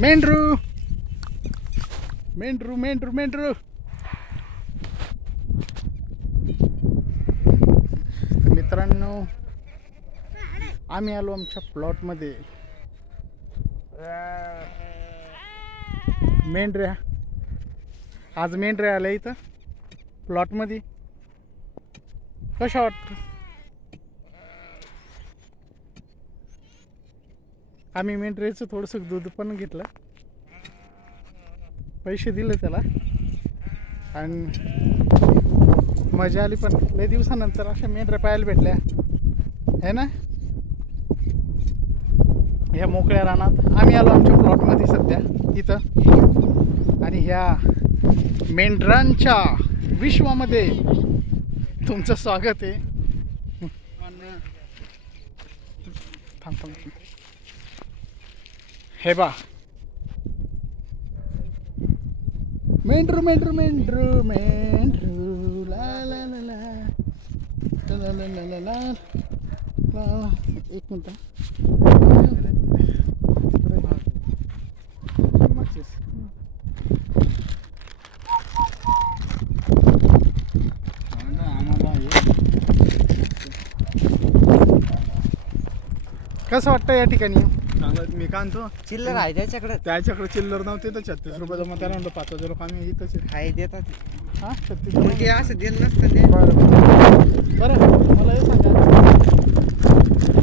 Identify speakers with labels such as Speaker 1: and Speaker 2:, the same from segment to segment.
Speaker 1: मेंढरू. मेंढरू मेंढरू मेंढरू. मित्रांनो आम्ही आलो आमच्या प्लॉटमध्ये. मेंढऱ्या आज मेंढऱ्या आल्या इथं प्लॉटमध्ये. कशा वाटतं? आम्ही मेंढऱ्याचं थोडंसं दूध पण घेतलं. पैसे दिले त्याला. आणि मजा आली पण. लय दिवसानंतर अशा मेंढऱ्या पाहायला भेटल्या. है ना? ह्या मोकळ्या रानात. आम्ही आलो आमच्या प्लॉटमध्ये सध्या इथं. आणि ह्या मेंढरांच्या विश्वामध्ये तुमचं स्वागत आहे. थांब थांब. हे बा मेंढरू मेंढरू मेंढरू मेंढरू. ला ला ला ला. ला ला ला ला ला ला. एक मिनटं. कसं वाटतं या ठिकाणी?
Speaker 2: चांगलं मी म्हणतो
Speaker 3: चिल्लर आहे त्याच्याकडे.
Speaker 2: त्याच्याकडे चिल्लर नव्हते तर छत्तीस रुपये जमा त्याला म्हणतो पाच हजार रुपये आम्ही इथंच आहे.
Speaker 3: देतात.
Speaker 1: हां छत्तीस
Speaker 3: मग ते असं दिलं नसतं ते.
Speaker 1: बरं बरं. मला हे सांगा.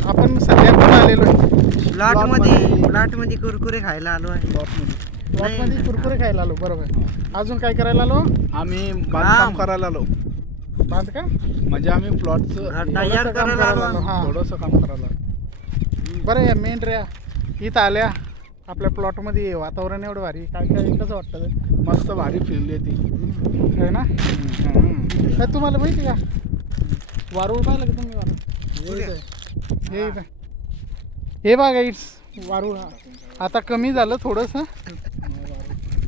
Speaker 1: आपण सध्या कुठं आलेलो आहे.
Speaker 3: प्लॉट
Speaker 2: मध्ये-
Speaker 3: प्लॉटमध्ये कुरकुरे खायला आलो आहे.
Speaker 2: प्लॉटमध्ये.
Speaker 1: प्लॉटमध्ये कुरकुरे खायला आलो बरोबर. अजून काय करायला आलो?
Speaker 2: आम्ही बांधकाम
Speaker 3: काम.
Speaker 2: करायला आलो.
Speaker 1: बांध का
Speaker 2: म्हणजे आम्ही प्लॉटचं
Speaker 3: तयार करायला आलो आहे.
Speaker 1: हां.
Speaker 2: थोडंसं काम करायला आलो.
Speaker 1: बरं या मेंढऱ्या. इथं आल्या. आपल्या प्लॉटमध्ये वातावरण एवढं भारी. काय काय कसं वाटतं ते?
Speaker 2: मस्त भारी फिरली आहे ती.
Speaker 1: है ना. काय तुम्हाला माहिती का? वारूळ पाहिलं का तुम्ही वारूळ हे इथं. हे बघा इट्स वारूळ हा. आता कमी झालं थोडंसं.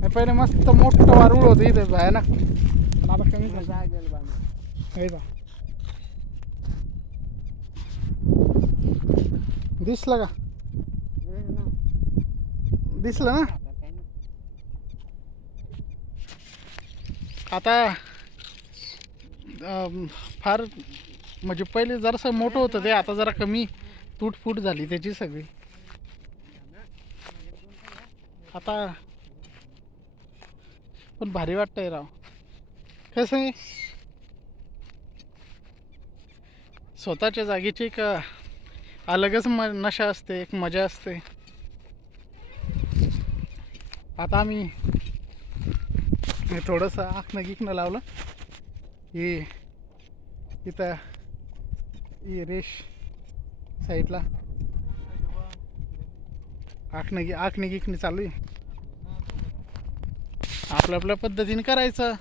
Speaker 1: हे पहिले मस्त मोठं वारूळ होतं इथं. भयानक. पण आता कमी झालं. हे बघा. दिसलं का? दिसलं ना? आता फार म्हणजे पहिले जरासं मोठं होतं ते आता जरा कमी तुटफूट झाली त्याची सगळी. आता पण भारी वाटतंय राव. कसं आहे? स्वतःच्या जागेची एक अलगच म नशा असते एक मजा असते. आता आम्ही थोडंसं आखणं गिकणं लावलं. हे इथं ही रेश साईडला. आखणं गी आखणी गिकणी चालू आहे. आपल्या आपल्या पद्धतीने करायचं.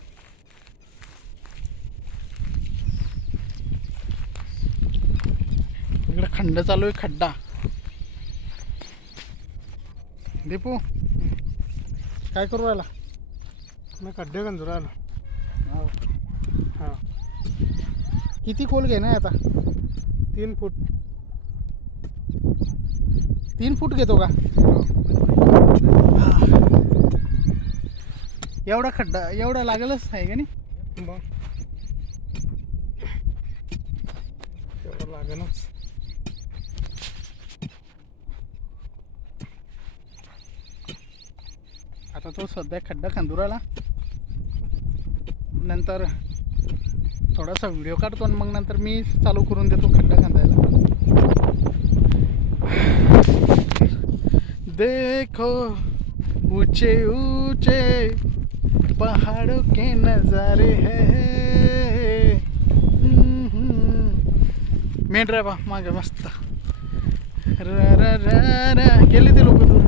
Speaker 1: इकडं खंड चालू आहे खड्डा. दीपू काय करू राहिला?
Speaker 2: मी खड्डे गंजू राहिलो. हां.
Speaker 1: किती खोल घे ना आता?
Speaker 2: तीन फूट.
Speaker 1: तीन फूट घेतो का? एवढा खड्डा एवढा लागेलच आहे का नाही?
Speaker 2: लागेलच.
Speaker 1: आता तो सध्या खड्डा खंदुराला. नंतर थोडासा व्हिडिओ काढतो आणि मग नंतर मी चालू करून देतो खड्डा खांदायला. देखो ऊंचे ऊंचे पहाड़ों के नज़ारे है। मेंढरा बा मागे मस्त. र र गेले ते लोक दूर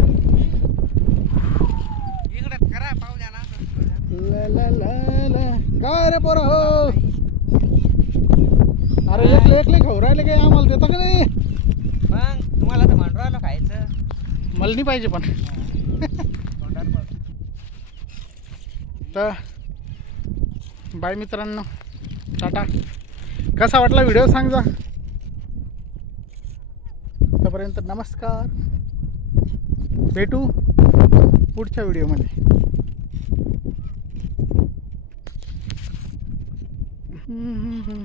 Speaker 3: इकडे करा पाहू द्या ना
Speaker 1: ला ला ला ला काय रे पोरं हो अरे एकले एकले खाऊ राहिले काय आम्हाला? देता का नाही?
Speaker 3: मग तुम्हाला तर म्हणून राहिलो खायचं.
Speaker 1: मला नाही पाहिजे पण. तर बाय मित्रांनो. टाटा. कसा वाटला व्हिडिओ सांग जा. आतापर्यंत नमस्कार. भेटू पुढच्या व्हिडिओमध्ये.